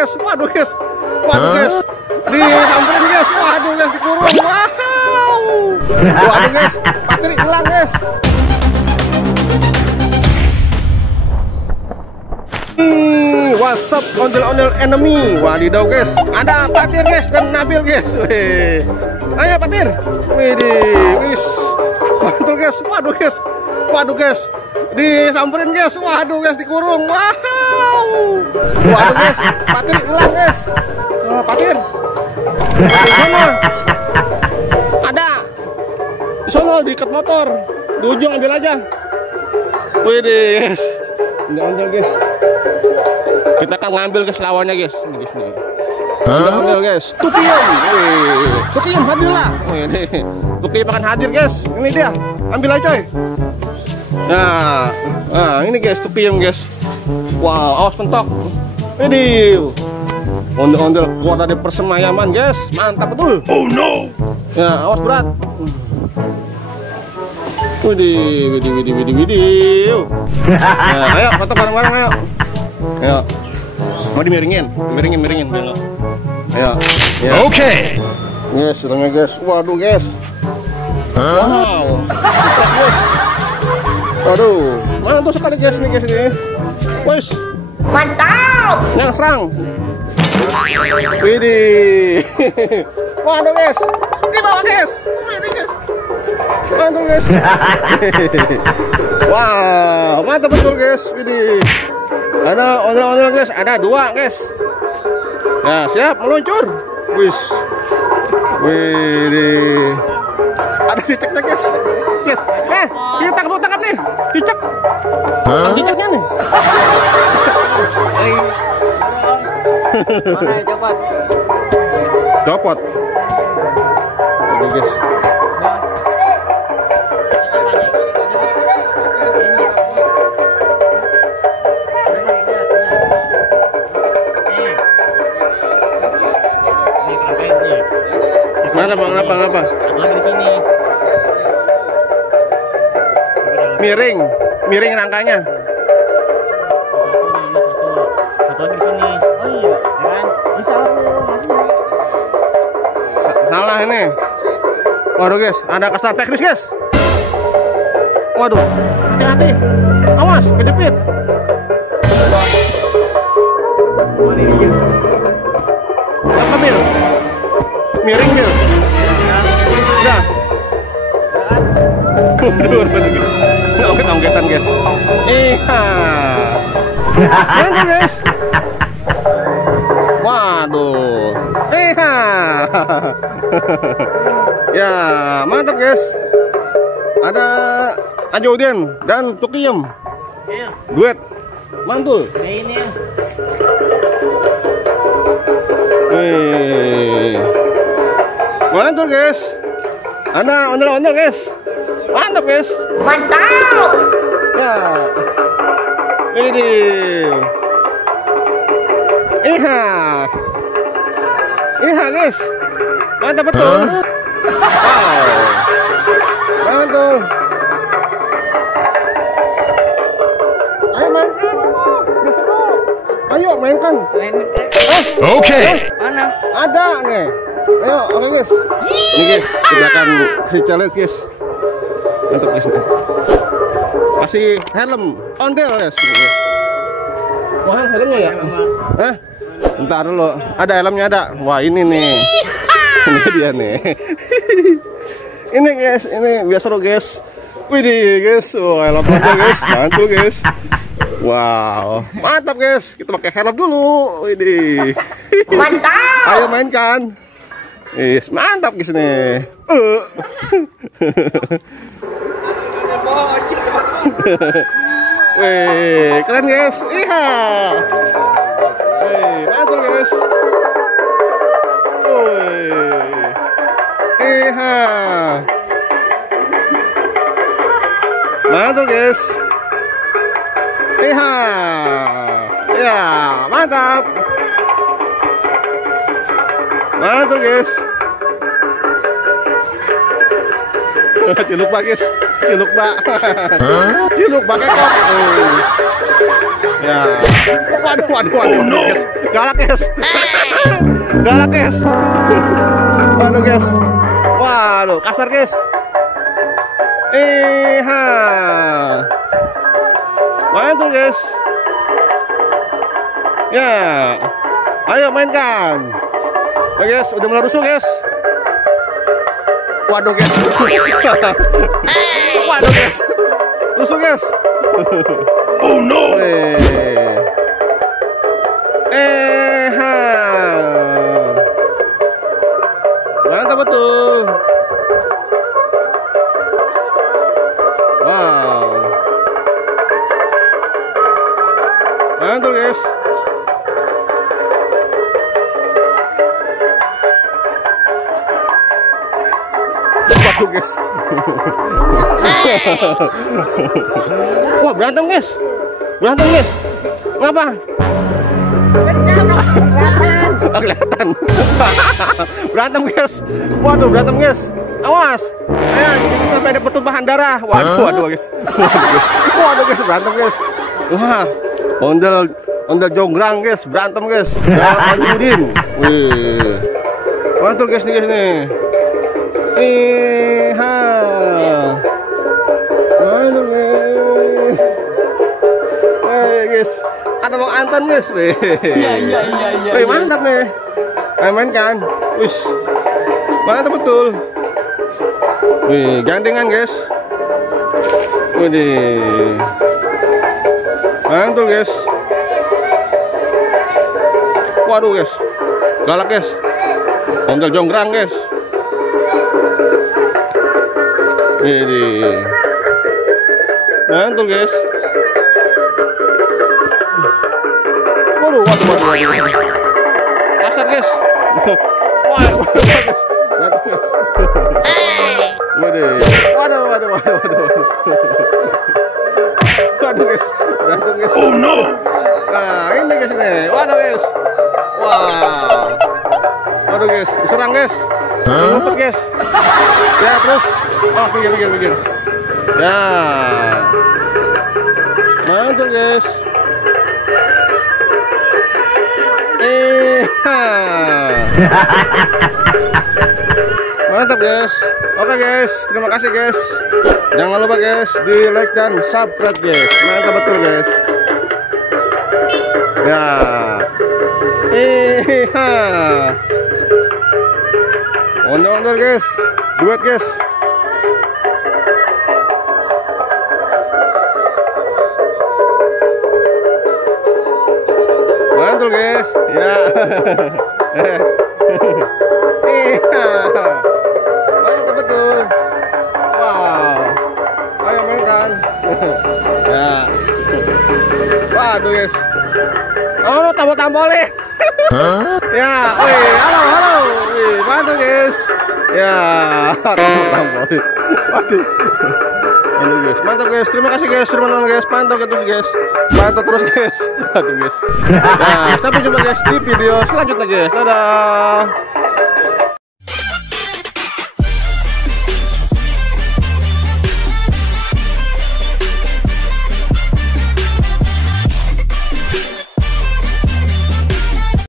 guys. Waduh guys. Waduh guys. Disamperin guys. Waduh guys, dikurung. Wow. Waduh guys. Patri hilang guys. What's up ondel-ondel enemy. Wadidaw guys. Ada Patir guys dan Nabil guys. Wih. Ayo Patir. Widih. Wis. Mantul guys. Waduh guys. Waduh guys. Disamperin guys. Waduh guys, dikurung. Wow. Waduh guys. Patir hilang guys. Patir. Di sana. Ada. Di sana diikat motor. Di ujung ambil aja. Widih guys. Ini ondel guys. Kita akan ngambil guys lawannya guys. Ini guys nih. Ambil guys. Tukiyum. Tukiyum hadirlah. Ini. Tukiyum akan hadir guys. Ini dia. Ambil aja coy. Nah, ini guys Tukiyum guys. Wow, awas pentok. Ini. Ondel-ondel keluar dari persemayaman guys. Mantap betul. Oh no. Ya, awas berat. Widih. Nah, ayo foto bareng-bareng ayo. Ayo. Mau dimiringin. Ayo. Ya. Oke. Yes, orangnya guys. Waduh guys. Wow. Waduh, mantap sekali guys nih guys ini. Wes. Mantap. Nyerang. Widih. Waduh guys. Di bawah guys. Widih guys. Mantap guys. Wow, mantap betul guys. Widih. Ada ondel-ondel guys, ada 2 guys. Nah, siap meluncur. Wis. Widih. Ada cicaknya guys. Guys. Kita tangkap nih. Cicak. Cicaknya nih. Mana ya, copot? Copot. Oke guys. Ngapa? Lagi di sini. Miring rangkanya. Satu lagi di sini. Oh iya, kan? Ini salah lu, Salah ini. Waduh guys, ada kesalahan teknis guys. Waduh, hati-hati. Awas, kejepit. Mana dia? Apa Bil? Miring Bil. Udah. Waduh, ongketan guys. Iya. Mantap guys. Waduh. Iya. Ya, mantap guys. Ada Ajoudin dan Tukiyum. Iya. Duet. Mantul. Ini ya. Mantul guys. Ada ondel-ondel guys. Mantap guys. Mantap. Ya. Ini. Iya guys. Mantap betul. Wow. Mantul. Ayo mainkan. Ayo mainkan. Oke. Mana? Ada nih. Ayo, oke guys. Ini guys, kita akan kasih challenge guys. Mantap guys. Kasih helm ondel guys. Wah, helmnya ya? Hah? Bentar dulu. Ada helmnya ada. Wah, ini nih. Ini dia nih. Ini guys, ini biasa seru guys. Widih guys. Wah, helm ondel guys. Mantul guys. Wow, mantap guys. Kita pakai helm dulu. Widih. Mantap. Ayo mainkan. Yes, mantap guys nih. Wih, keren guys. Iya. Wih, mantul guys. Wih. Iya. Mantul guys. Iya. Ya, mantap. Mantul guys. Ciluk pak guys. Ciluk pak. Ciluk pak kekot. Ya. Waduh, guys. Galak, guys. Galak, guys. Waduh, guys. Waduh, kasar, guys. Mantul, guys. Ya. Ayo mainkan. Oke, guys, udah mulai rusuh, guys. Waduh, guys. Waduh, guys. Rusuh, guys. Oh no. Mantap betul. Wow. Mantul, guys. Waduh, guys. Wah, berantem, guys. Berantem, guys. Ngapa? Oh, kelihatan. Berantem, guys. Waduh, berantem, guys. Awas. Sampai ada pertumpahan darah. Waduh, guys. Waduh, guys, berantem, guys. Wah, ondel jonggrang, guys. Berantem, guys. Lanjutin. Wih. Mantul, guys, nih, guys, nih. Mantul, guys. Guys. Ada Bang Anton, guys. Iya. Mantap nih. Main-mainkan. Wih. Mantap betul. Wih, gandengan, guys. Widih. Mantul, guys. Waduh, guys. Galak, guys. Ondel jonggrang, guys. Widih. Mantul, guys. Waduh. Kasar, guys. Waduh, guys. Waduh. Waduh, guys. Berantem, guys. Oh no. Nah, ini, guys, nih. Waduh, guys. Wow. Waduh, guys. Diserang, guys. Ngumpet, guys. Ya, terus. Oh, pinggir. Ya. Mantul, guys. Mantap, guys. Oke, guys, terima kasih, guys. Jangan lupa, guys, di like dan subscribe, guys. Mantap betul, guys. Ya. Ondel-ondel, guys. Duet, guys. Mantul, guys. Ya. Mantap betul. Wow. Ayo mainkan. Ya. Waduh, guys. Oh, tampol-tampolin. Ya, halo. Mantap, guys. Ya, tampol-tampolin. Waduh. Aduh, guys. Mantap, guys. Terima kasih, guys. Sudah menonton, guys. Pantau terus, guys. Pantau terus, guys. Aduh, guys. Nah, sampai jumpa, guys, di video selanjutnya, guys. Dadah.